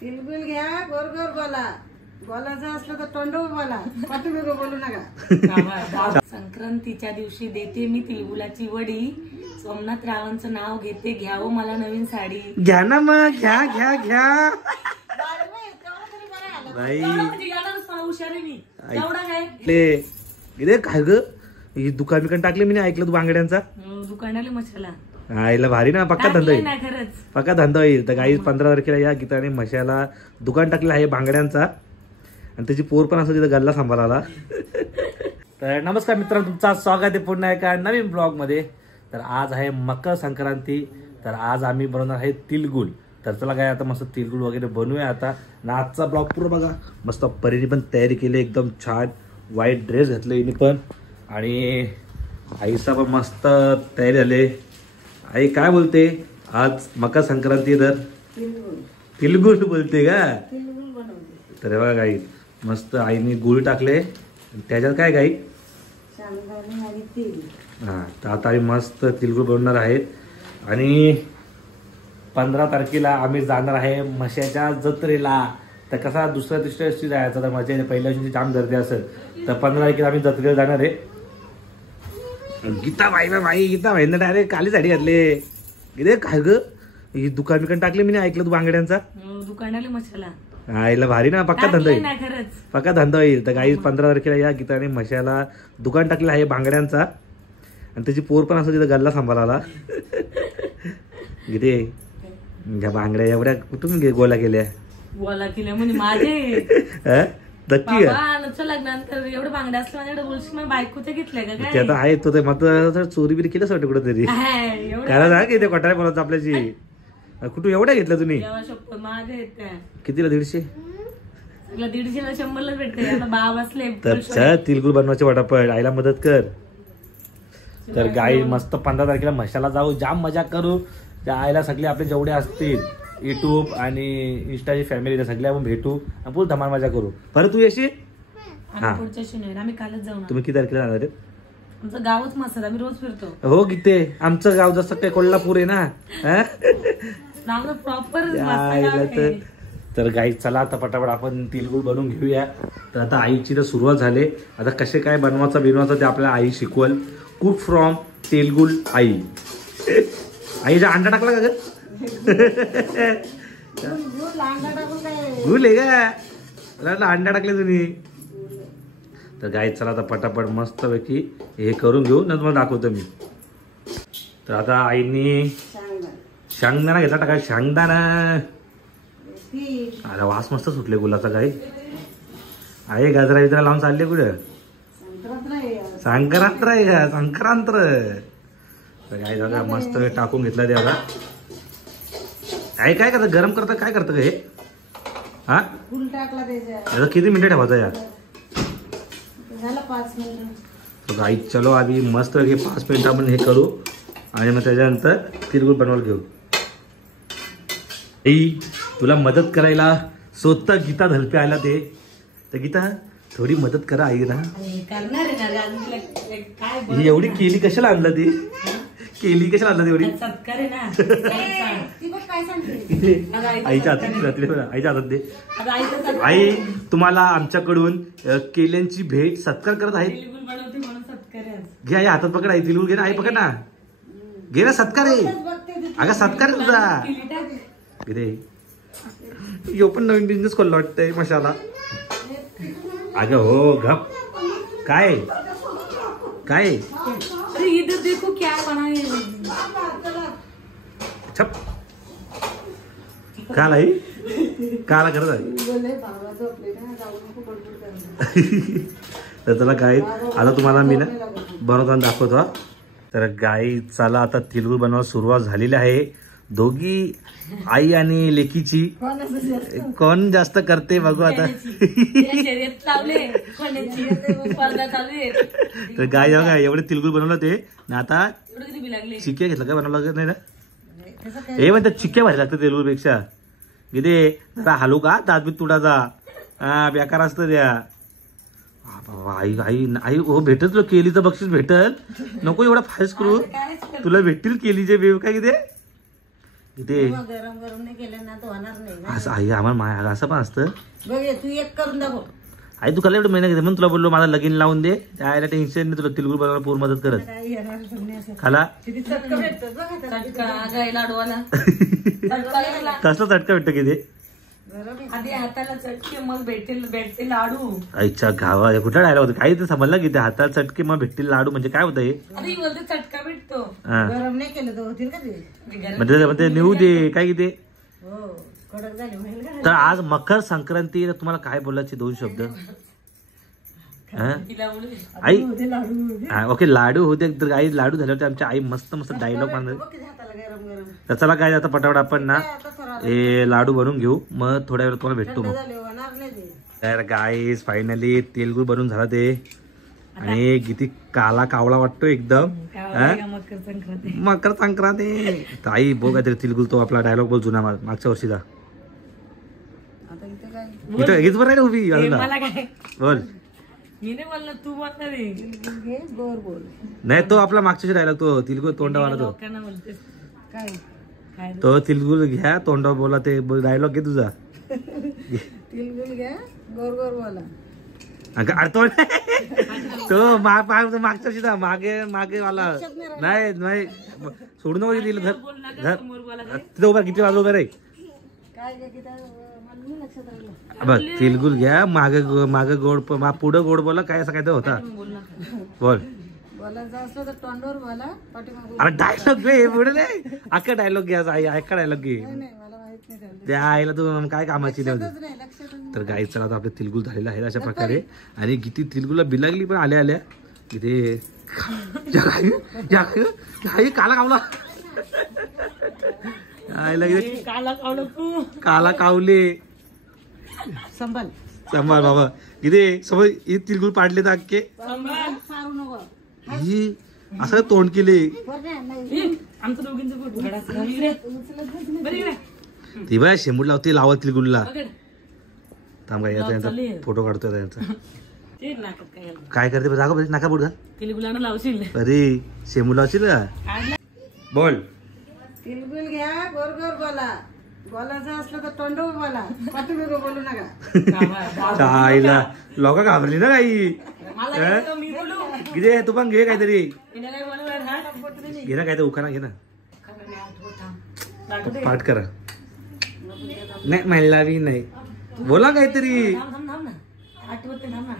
तिलगुल घ्या गोर गोर बोला बोलायचं असलं तर तोंडव बोला पाठीमागं बोलू नका। संक्रांतीच्या दिवशी देते मी तिलगुलाची वडी, सोमनाथ रावांचं नाव घेते, घ्यावं मला नवीन साडी। घ्या ना मग, घ्या घ्या घ्या बाई काय ग ही दुकान बिकान टाकले मी ऐकलं तू बांगड्यांचा दुकानाला मसाला आईला भारी ना पक्का धंदा नाही खरंच पक्का धंदा होईल। तर काही 15 तारखेला या गीताने मशाला दुकान टाकलं आहे बांगड्यांचा आणि त्याची पोर पण असं तिथं गल्ला सांभाळाला। तर नमस्कार मित्रांनो, तुमचं स्वागत आहे पुन्हा एका नवीन ब्लॉग मध्ये। तर आज आहे मकर संक्रांती, तर आज आम्ही बनवणार आहे तिलगुल। तर चला काय आता मस्त तिलगुल वगैरे बनवूया आता ना। आजचा ब्लॉग पूर्ण बघा, मस्त परीने पण तयारी केली, एकदम छान व्हाईट ड्रेस घातले हिने पण आणि आईचा पण मस्त तयारी झाली। आई काय बोलते आज मकर संक्रांती तर तिलगुल बोलते का? तर बघा गाई मस्त आईने गुळ टाकले, त्याच्यात काय गाई हा। तर आता आम्ही मस्त तिलगुळ बनवणार आहेत आणि 15 तारखेला आम्ही जाणार आहे मशाच्या जत्रेला। तर कसा दुसऱ्या तिसऱ्या दिवशी जायचं, तर मजा पहिल्या दिवशी जाम गर्दी असेल तर 15 तारखेला आम्ही जत्रेला जाणार आहे। गीताबाईनं डायरेक्ट काली साडी घातले गे काय ग ही दुकान बिकान टाकले मी ऐकलं तू बांगड्यांचा दुकानाला मसाला आईला भारी ना पक्का धंदा होईल खरंच पक्का धंदा होईल। तर काही 15 तारखेला या गीताने मशाला दुकान टाकलं आहे बांगड्यांचा आणि त्याची पोर पण असं तिथं गल्ला सांभाळाला। गीते घ्या बांगड्या एवढ्या कुठून गोला केल्या म्हणजे माझे नक्की लग्नानंतर एवढं बांगड्या असलं माझ्याकडे बोलशील मग बायकोच्या घेतल्या का ते आता आहे तो ते मात्र चोरी बिरी केलं वाटतं कुठं तरी काय ना की ते कोटाळ्या बोलत आपल्याची कुठं एवढ्या घेतल्या तुम्ही माझे कितीला 150 150ला 100ला भेटते बाबा असले तर तिलगुल बनवायचे वाटापड आईला मदत कर। तर गाई मस्त 15 तारखेला मशाला जाऊ, जाम मजा करू। त्या आईला सगळे आपले जेवढे असतील युट्यूब आणि इंस्टाची फॅमिली सगळे आपण भेटू आणि पूर्ण धमाल मजा करू। बरं तू येशील? पुढच्या शनिवारी आम्ही कालच जाऊ। तुम्ही किती तारखेला जाणार? आमचं गावच मस्त, आम्ही रोज फिरतो। हो गीते आमचं गाव जसं काय कोल्हापूर आहे ना प्रॉपर। तर गाई चला आता पटापट आपण तिलगुळ बनवून घेऊया। तर आता आईची तर सुरुवात झाली, आता कसे काय बनवायचं ते आपल्याला आई शिकवल। कुक फ्रॉम तिलगुल आई। आईचा अंडा टाकला का ग? गुल आहे का? अंडा टाकले तुम्ही? तर गाई चला आता पटापट मस्त पैकी हे करून घेऊ ना, तुम्हाला दाखवतो मी। तर आता आईनी शेंगदाणा घेतला टाका, शेंगदाणा अरे वास मस्त सुटले गुलाचा। गाई आहे गाजरा बिजरा लावून चालले कुठं? संक्रांत आहे का? संक्रांत। तर गाई दादा मस्त टाकून घेतला ते आता। आई काय करतं, गरम करतं काय करतं हे? हा किती मिनिटं ठेवायचं यार? 5 मिनिट। तर गाई चलो आधी मस्त 5 मिनिटं आपण हे करू आणि मग त्याच्यानंतर तिलगुळ बनवायला घेऊ। आई तुला मदत करायला स्वतः गीता धलपे आला ते। तर गीता थोडी मदत करा आई ना। ही एवढी केली कशाला आणला ती? केली कशाला आणला तेवढी? आईच्या हातात दे। आई तुम्हाला आमच्याकडून केल्यांची भेट सत्कार करत आहेत। घे आई हातात पकड, आई तिलगुळ घे ना, आई पकड ना, घे ना, सत्कार आहे अगं, सत्कार आहे तुझा। घे यो पण नवीन बिझनेस खोलला वाटतंय मशाला। अगं हो गप, काय काय इधर देखो क्या बना है। छप काल आई काला करत आहे। तर चला गाई आता तुम्हाला मी ना बनवताना दाखवतो। तर गाई चला आता तिलगुळ बनवायला सुरुवात झालेली आहे। दोघी आई आणि लेकीची कोण जास्त करते बघू आता। तर गाय बघा एवढे तिलगुळ बनवलं ते ना, आता चिक्क्या घेतलं का? बनवलं लागत नाही ना हे म्हणतात, चिक्क्या भारी लागतं तिलगुळ पेक्षा। किती जरा हलू का दात बीत तुडाचा? हा बेकार असतं त्या। बाबा आई आई आई हो भेटल तुला केलीचं बक्षीस भेटल नको एवढा फास्ट करू तुला भेटतील केलीचे वेव काय किती इथे गरम गरम नाही केलं ना तर होणार नाही ना. असं आई आम्हाला माय असं पण असतं बघ हे तू एक करून दाखव. आई तू कला एवढं महिना घेते म्हणून तुला बोललो माझा लगीन लावून दे त्याला टेन्शन नाही तुला तिलगुल बनवायला पूर्ण मदत करत काय येणार नाही असं. खाला किती चटकं भेटतं बघ आता. चटका काय लाडवाला चटका लागला. कसला चटका भेटतो किती गरम आहे. आधी हाताला चटके मग भेटते लाडू. आईच्या गावा कुठला डायलॉग होता काही ते समजला की हातात चटके मग भेटतील लाडू म्हणजे काय होतं हे आधी बोलते चटका भेटतो. हा. गरम नाही केलं तर होतील का ते. म्हणजे नेऊ दे काय किती हो कडक झाले होईल का. तर आज मकर संक्रांती तर तुम्हाला काय बोलायचे 2 शब्द हा? तिला बोलू आई होते लाडू होते. हा, ओके लाडू होते तर आई लाडू झाले होते आमच्या आई मस्त मस्त डायलॉग मारणार बघ किती हाताला गरम गरम. तर चला काय आता पटापट आपण ना आता थोडा हे लाडू बनवून घेऊ मग थोड्या वेळ तुम्हाला भेटतो थंड मग झाले होणार नाही ते. तर गाईस फायनली तेलगुळ बनवून झाला ते आणि किती काला कावळा वाटतो एकदम हा? मकर संक्रांती. मकर संक्रांती तर आई बघ काहीतरी तिलगुल तो आपला डायलॉग बोल जुना मागच्या वर्षीचा आता इथे काय इथं हेच बरं आहे ना उभी अजून ना. मला काय बोल मी नाही बोलणार तू बोलणार आहे. घे गोर बोल. नाही तो आपला मागच्या डायलॉग तो तिलगुल तोंडावाला तो लोकांना बोलतेस काय काय तो तिलगुल घ्या तोंडावर बोला ते डायलॉग घे तुझा तिलगुल घ्या गोर गोर बोला. अगं, अरे तो मागच्या वर्षीचा मागे मागे मला नाही नाही सोडू नको तिला धर धर समोर बोला तिथं उभा किती वाजता उभा रे काय घ्या किती मला नाही लक्षात राहिलं. बघ तिलगुल घ्या मागे गोड पुढं गोड बोला काय असं काय तर होता बोल नका. बोल बोलायचं असलं तर तोंडवर बोला पाठीमागून. अरे डायलॉग घे पुढे नाही अख्खा डायलॉग घ्या आई अख्खा डायलॉग घे नाही मला माहित नाही त्याला. त्या आईला तू काय कामाची नाही होती. नाही लक्षातच नाही. तर गाई चला आता आपले तिलगुल झालेलं आहे अशा प्रकारे आणि किती तिलगुलला बिलागली पण आल्या आल्या इथे काला कावला आईला इथे काला कावलं तू काला कावले संभाल सांभाळ बाबा इथे समज हे तिलगुल पाडले तर अख्खे सारू नको. ही असं तोंड केले बरं नाही आमचं दोघींचं पोट भरायचं. बरं इकडे. ती बाय शेंबूड लावते लावा तिलगुलला बघ. थांब काय यांचा फोटो काढतोय त्यांचा ते नाकात काय घालतो. काय करते जागा बघ नाका बोट घाल तिला गुलानं लावशील अरे शेंबूड लावशील का काढला. बोल तिलगुल घ्या गोर गोर बोला. बोलायचं असलं तर तोंडवर बोला पाठीमागं बोलू नका. आईला लोक घाबरली ना काही मला येतं, मी बोलू. किती तू पण घे काहीतरी हिने काय बोलणार हा? घे ना काहीतरी उखाणा घे ना खरं नाही आठवत थांब. लाटू दे. पाठ करा नाही म्हणला बी नाही बोला काहीतरी थांब थांब थांब ना. आठवत नाही, थांब ना.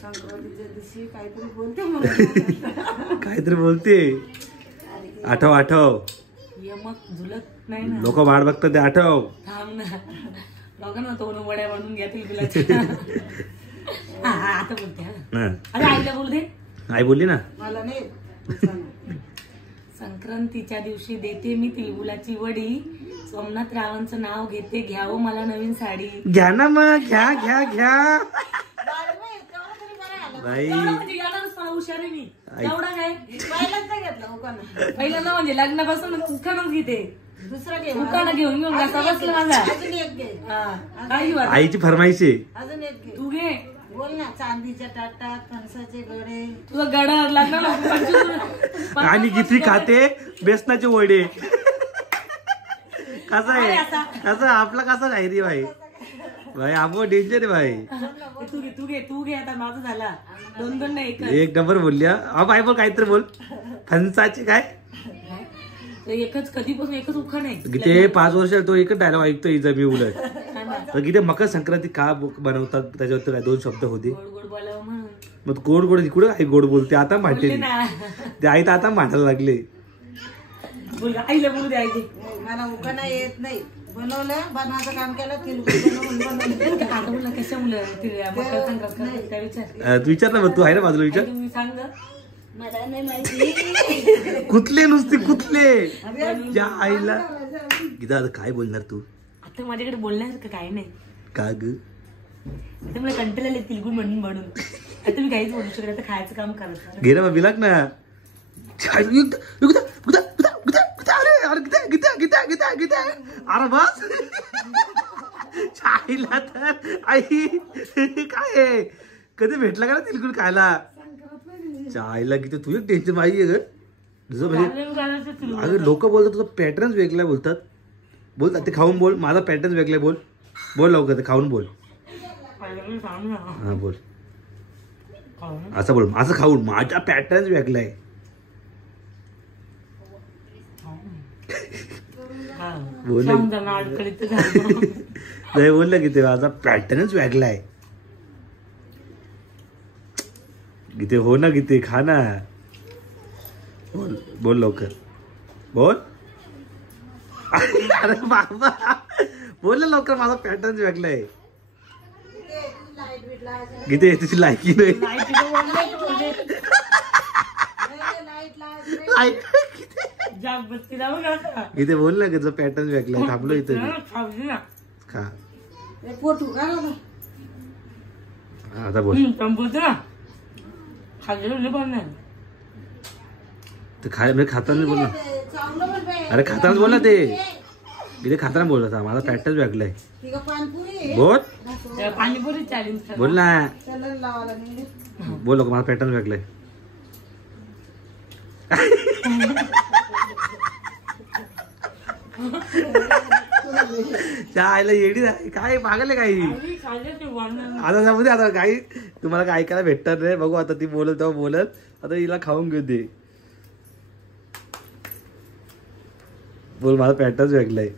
संक्रांतीच्या दिवशी काहीतरी बोलते म्हणून. काहीतरी बोलते आठव आठव यमक झुलत नाही ना. लोक वाट बघतात ते आठव थांब ना. लोकांना तोंड वड्या बनवून घ्या तिला. हा हा आता बोलते हा. हा. अरे आईला बोल दे. आई बोलली ना मला नाही. संक्रांतीच्या दिवशी देते मी तिळगुलाची वडी. सोमनाथ रावांचं नाव घेते घ्यावं मला नवीन साडी. घ्या ना मग घ्या घ्या घ्या बाई एवढं म्हणजे एवढंच मला हुशार आहे मी. एवढा काय पहिल्यांदा घेतलं उकाना. पहिल्यांदा म्हणजे लग्नापासून उखाणच घेते. दुसरं घे. उखाणं घेऊन घेऊन कसा बसला माझा. अजून एक घे. हा. काही वाट. आईची फरमाईश आहे अजून एक घे. तू घे. बोल ना चांदीच्या ताटात फणसाचे गडे. तुझं गड लग्नाला 25 आणि किती खाते बेसनाचे वडे कसा आहे कसा आपला कसा आहे रे भाई भाई आपण डेंजर आहे भाई तू घे तू घे तू घे आता माझं झाला. दोन दोन नाही एकच. एक नंबर बोलल्या बाई बोल काहीतरी बोल फणसाचे काय तर एकच कधीपासून एकच उखाण आहे. किती 5 वर्ष तो एकच डायलॉग ऐकतो हिचा मी उलट हा ना. तर किती मकर संक्रांती का बनवतात त्याच्यावर काय 2 शब्द होते गोड गोड बोलावं म्हणून. मग गोड गोड कुठे आई गोड बोलते आता बोलले मांडते ना. ते आई तर आता मांडायला लागले बोल आईला बोलू दे आईचे. मला उकाना येत नाही. बनवलं बनाचं काम केलं तिलगुल बनवून. आता बोलला कशा मुलं मकर संक्रांत करतात त्या विचार. तू विचार ना मग तू आहे ना बाजूला विचार तुम्ही सांग गं. मला नाही माहिती. कुठले नुसते कुठले ज्या आईला गीता आता काय बोलणार तू आता माझ्याकडे बोलण्यासारखं काय नाही. का ग आता मला कंटाळले तिलगुल म्हणून म्हणून. आता मी काहीच बोलू शकत. आता खायचं काम करत. घे ना मग बिलाक ना अरे बस चायला तर आई काय आहे? कधी भेटला का ना तिलकुल खायला? चायला किती तुझं टेन्शन माहिती आहे ग तुझं म्हणजे. अगं लोक बोलतात तुझा पॅटर्नच वेगळा बोलतात ते खाऊन बोल. माझा पॅटर्न वेगळा बोल. बोल लवकर ते खाऊन बोल. हा बोल असं बोल. असं खाऊन माझा पॅटर्न वेगळा आहे. बोल नाही बोललं की ते माझा पॅटर्नच वेगळा आहे. गीते हो ना गीते खा ना. बोल बोल लवकर बोल. अरे बाबा बोल ना लवकर. माझा पॅटर्न वेगळा आहे. गीते तुझी लायकी नाही. गीते बोल ना त्याचा पॅटर्न वेगळा आहे. थांबलो इथे खा. आता बोल. ते खाताना बोल ना. अरे खाताना बोल ना ते. इथे खाताना बोल होता. माझा पॅटर्न वेगळा आहे. बोल पाणीपुरी चॅलेंज बोल ना. बोल माझा पॅटर्न वेगळा आहे. चायला येडी काय मागले काही. आता समजू दे. आता काही तुम्हाला काय ऐकायला भेटणार नाही. बघू आता ती बोलत तेव्हा बोलत. आता हिला खाऊन घेऊ दे. बोल माझा पॅटर्न वेगळा आहे.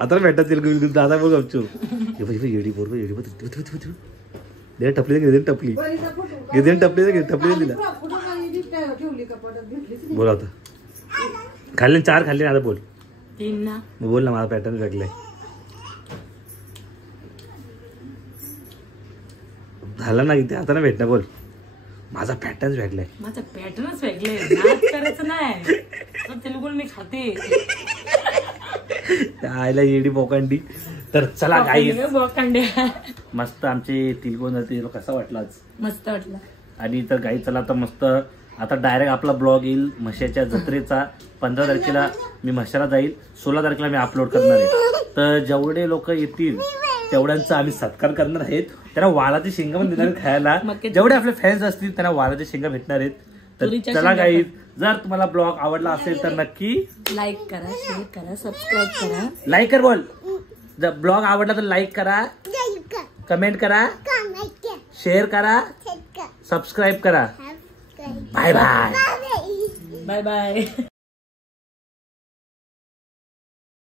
आता भेटत तिला दादा बोल गपचूप. येडी बोल येडी दे टपली दे टपली दे टपली टपली दिला. बोल आता खाल्ले 4 खाल्ले. आता बोल 3 ना. बोल ना माझा पॅटर्न वेगळा आहे. झाला ना इथे आता ना भेटणार. बोल माझा पॅटर्न वेगळा आहे. माझा पॅटर्नच वेगळे नाच करायचं नाही. तेलुगू मी खाते. आयला येडी बोकांडी. तर चला गाईस बोकांड्या मस्त आमचे तिलगोन कसा वाटला आज? मस्त वाटला. आणि तर गाई चला आता मस्त आता डायरेक्ट आपला ब्लॉग येईल म्हशाच्या जत्रेचा. 15 तारखेला मी म्हशाला जाईल. 16 तारखेला मी अपलोड करणार आहे. तर जेवढे लोक येतील तेवढ्यांचा आम्ही सत्कार करणार आहेत. त्यांना वालाची शेंगा पण देणार खायला. जेवढे आपले फॅन्स असतील त्यांना वालाची शेंगा भेटणार आहेत. तर चला गाईज जर तुम्हाला ब्लॉग आवडला असेल तर नक्की लाईक करा, शेअर करा, सबस्क्राईब करा. लाईक कर बोल. जर ब्लॉग आवडला तर लाईक करा, कमेंट करा, शेअर करा, सबस्क्राईब करा. Bye bye. Bye bye.